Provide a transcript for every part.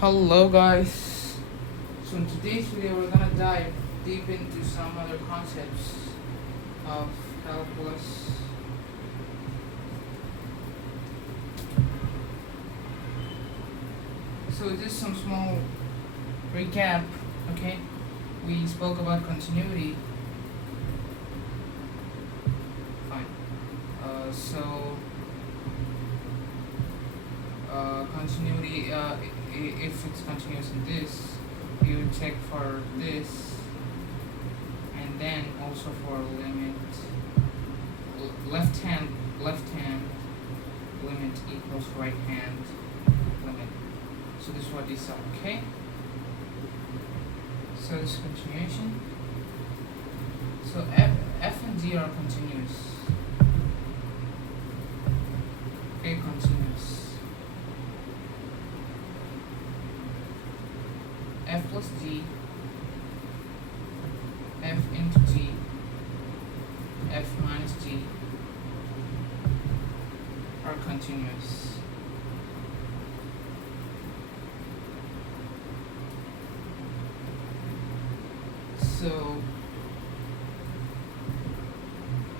Hello guys. So in today's video we're gonna dive deep into some other concepts of calculus. So just some small recap, okay? We spoke about continuity. Fine. Continuity, if it's continuous in this, you check for this, and then also for limit, left hand limit equals right hand limit. So this is what these are, okay? So this is continuation. So f and g are continuous. Okay, continuous. F plus g, f into g, f minus g are continuous. So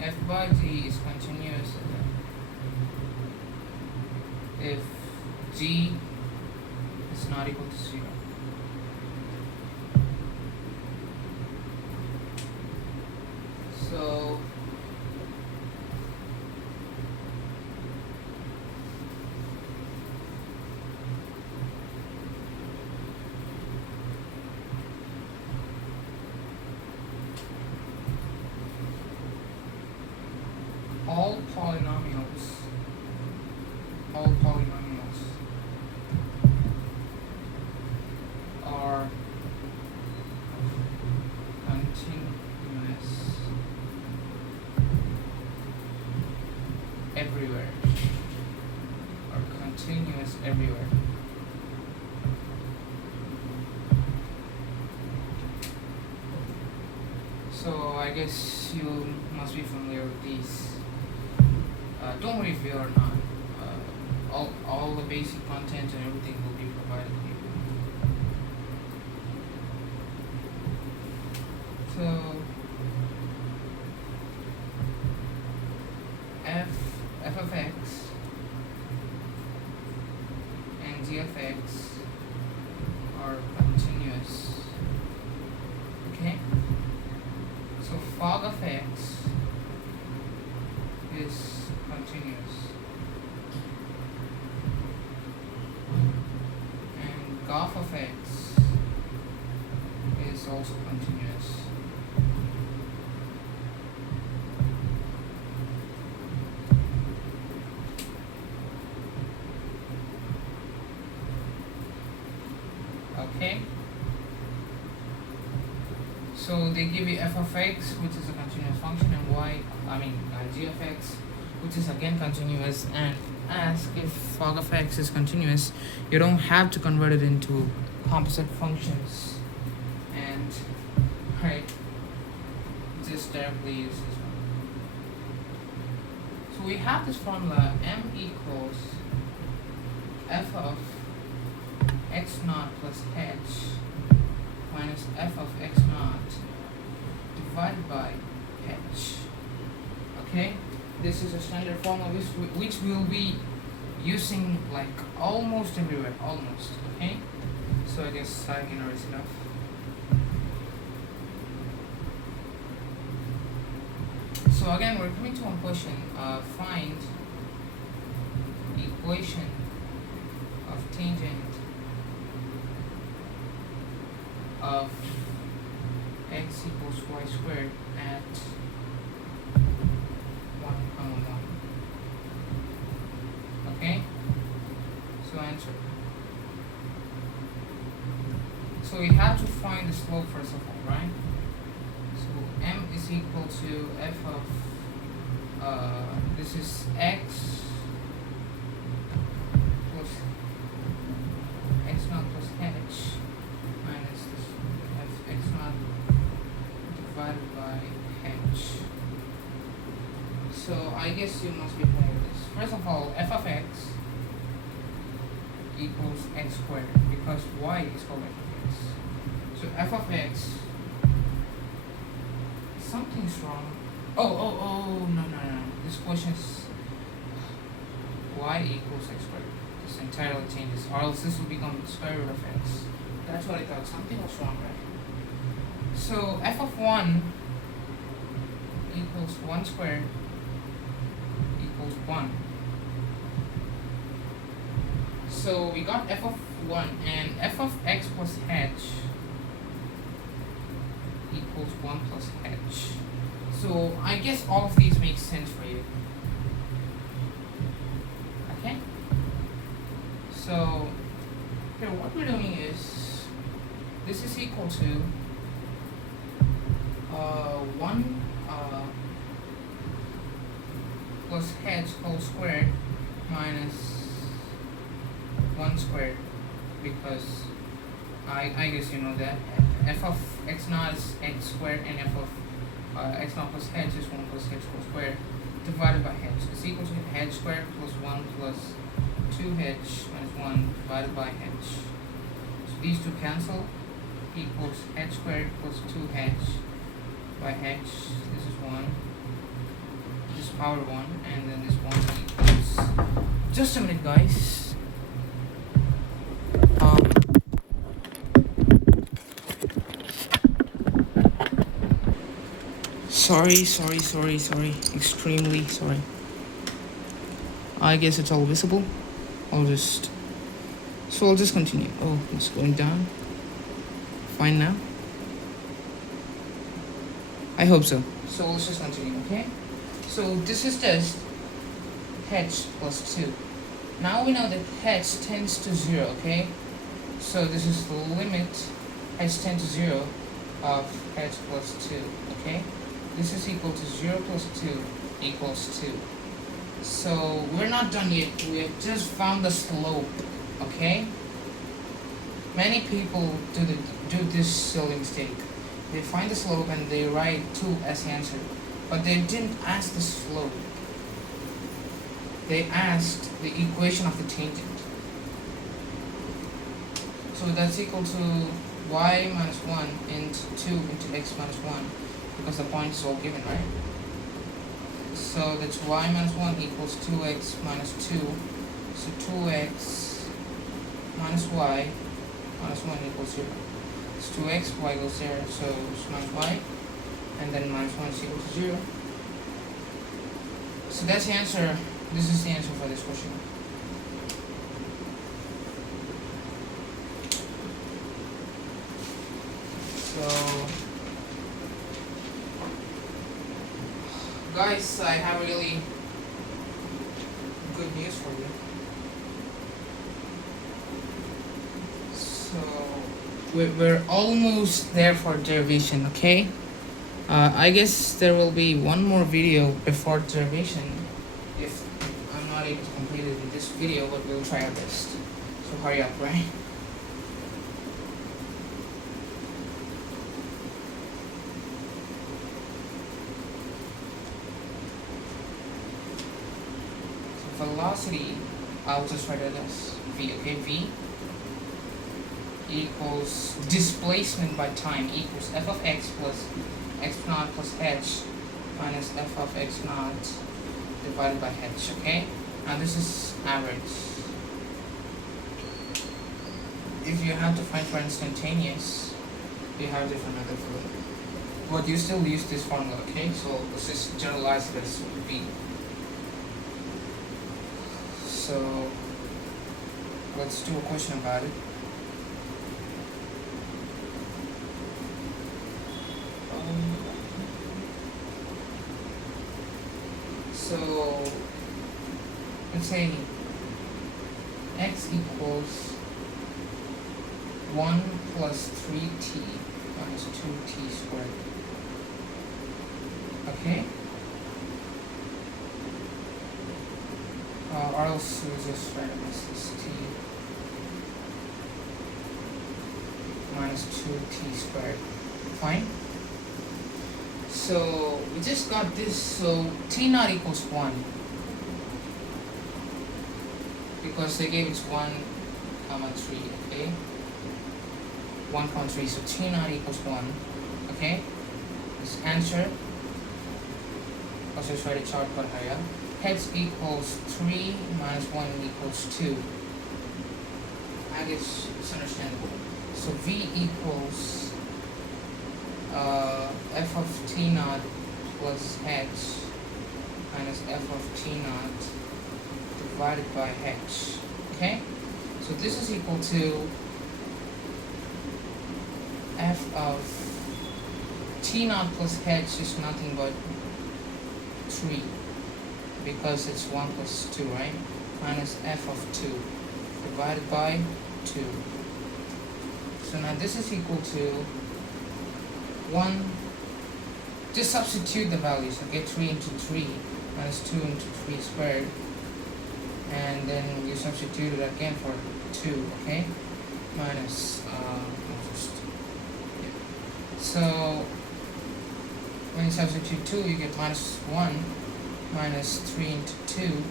f by g is continuous if g is not equal to 0. So all polynomials are continuous everywhere. So I guess you must be familiar with these. Don't worry if you are not. All the basic content and everything will be provided to you. So f of x and g of x are continuous. Okay? So fog of x is continuous. And golf of x is also continuous. Okay? So they give you f of x, which is a continuous function, and g of x, which is again continuous, and ask if fog of x is continuous. You don't have to convert it into composite functions, and just directly use this one. So we have this formula: m equals f of x naught plus h minus f of x naught divided by h. Okay, this is a standard formula which we'll be using like almost everywhere, okay. So I guess signing is enough. So again, we're coming to one question. Find the equation of tangent of x equals y squared at 1, 1. Okay? So answer. So we have to find the slope first of all, right? So m is equal to f of this is x plus x naught plus h minus this x naught divided by h. So I guess you must be familiar with this. First of all, f of x equals x squared because y is called f of x. So f of x, something's wrong. Oh, no. This question is y equals x squared. This entirely changes, or else this will become square root of x. That's what I thought. Something was wrong, right? So f of 1 equals 1 squared equals 1. So we got f of 1, and f of x plus h equals 1 plus h. So I guess all of these make sense for you. Okay? So here what we're doing is, this is equal to 1 plus h whole squared minus 1 squared, because I guess you know that f of x naught is x squared and f of x naught plus h is 1 plus h whole squared divided by h is equal to h squared plus 1 plus 2h minus 1 divided by h. So these two cancel, equals h squared plus 2h by h. This is 1, this power 1, and then this 1 equals, just a minute guys. Sorry, extremely sorry. I guess it's all visible. I'll just continue. Oh, it's going down. Fine now. I hope so. So let's just continue, okay? So this is just h plus 2. Now we know that h tends to 0, okay? So this is the limit h tends to 0 of h plus 2, okay? This is equal to 0 plus 2 equals 2. So we're not done yet. We have just found the slope, okay? Many people do this silly mistake. They find the slope and they write 2 as the answer, but they didn't ask the slope. They asked the equation of the tangent. So that's equal to y minus 1 into 2 into x minus 1, because the point is all given, right? So that's y minus 1 equals 2x minus 2. So 2x minus y minus 1 equals 0. It's 2x, y goes there, so it's minus y, and then minus 1 is equal to 0. So that's the answer. This is the answer for this question. So guys, I have really good news for you. So we're almost there for derivation, okay? I guess there will be one more video before derivation if I'm not able to complete it in this video, but we'll try our best. So hurry up, right? Velocity, I'll just write it as v, okay? V equals displacement by time equals f of x plus x naught plus h minus f of x naught divided by h, okay? Now this is average. If you have to find for instantaneous, you have different method for it. But you still use this formula, okay? So let's just generalize this v. So let's do a question about it. So let's say x equals 1 plus 3t minus 2t squared. Okay? Or else we'll just write it as this t minus 2t squared. Fine? So we just got this, so t naught equals 1 because they gave it's 1 comma 3, okay? 1 comma 3, so T naught equals 1, okay? This answer, let's just write a chart code here. Heads equals 3 minus 1 equals 2. I guess it's understandable. So V equals f of T naught plus h minus f of T naught divided by h, okay? So this is equal to f of T naught plus h is nothing but 3 because it's 1 plus 2, right? Minus f of 2 divided by 2. So now this is equal to 1. Just substitute the values. Okay, 3 into 3 minus 2 into 3 squared. And then you substitute it again for 2, okay? Minus, so when you substitute 2, you get minus 1 minus 3 into 2.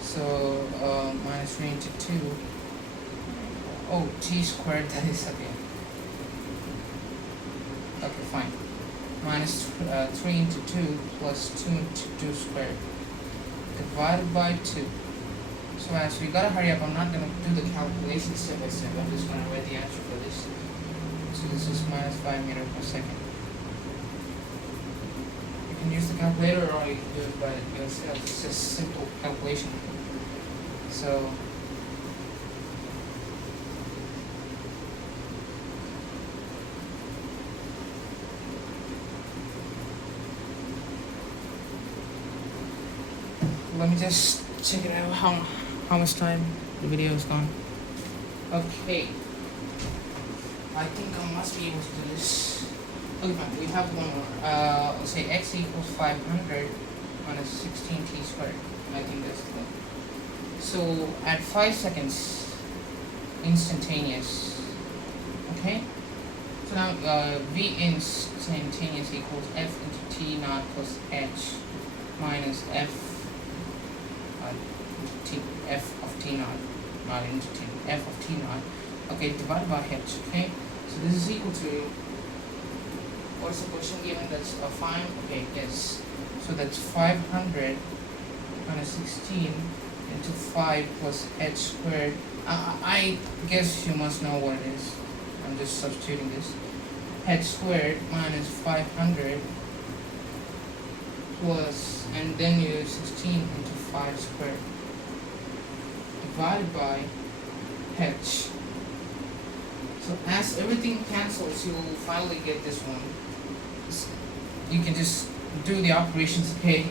So minus 3 into 2. Oh, t squared, that is again. Okay, fine. Minus 3 into 2 plus 2 into 2 squared divided by 2. So as we gotta hurry up, I'm not gonna do the calculation step by step. I'm just gonna write the answer for this. So this is minus 5 meters per second. You can use the calculator or you can do it by yourself. It's just simple calculation. So let me just check it out how much time the video is gone. Okay, I think I must be able to do this. Okay, fine. We have one more. Let's say x equals 500 minus 16t squared. I think that's the. So at 5 seconds, instantaneous. Okay. So now v instantaneous equals f into t naught plus h minus f. F of t naught, not into t, f of t naught, okay, divided by h, okay? So this is equal to, what's the question given? That's a 5, okay, yes. So that's 500 minus 16 into 5 plus h squared. I guess you must know what it is. I'm just substituting this. H squared minus 500 plus, and then you 16 into 5 squared divided by h. So as everything cancels, you will finally get this one. You can just do the operations, okay?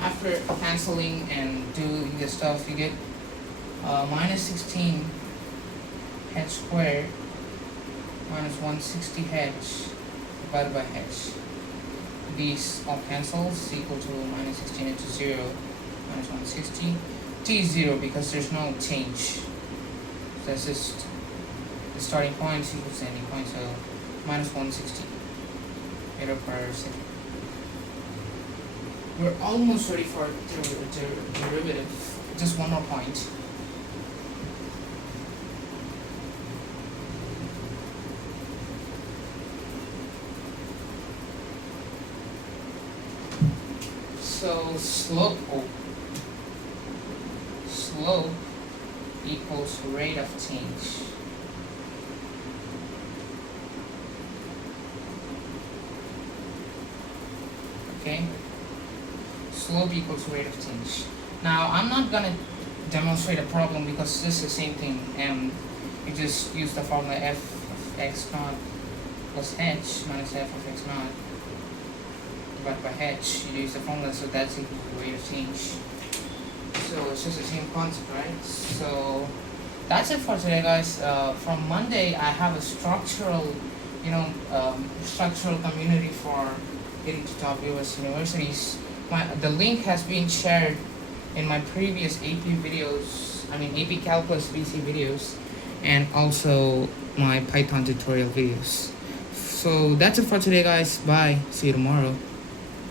After canceling and doing the stuff, you get minus 16 h squared minus 160 h divided by h. These all cancels, equal to minus 16 into 0 minus 160. T is 0 because there's no change. So that's just the starting point equals the ending point, so minus 160 meter per second. We're almost ready for derivative. Just one more point. So slope equals rate of change. Okay? Slope equals rate of change. Now I'm not gonna demonstrate a problem because this is the same thing, and you just use the formula f of x naught plus h minus f of x naught divided by h. You use the formula, so that's equal to rate of change. So it's just the same concept, right? So that's it for today, guys. From Monday, I have a structural community for getting to top US universities. The link has been shared in my previous AP videos, AP Calculus BC videos, and also my Python tutorial videos. So that's it for today, guys. Bye. See you tomorrow.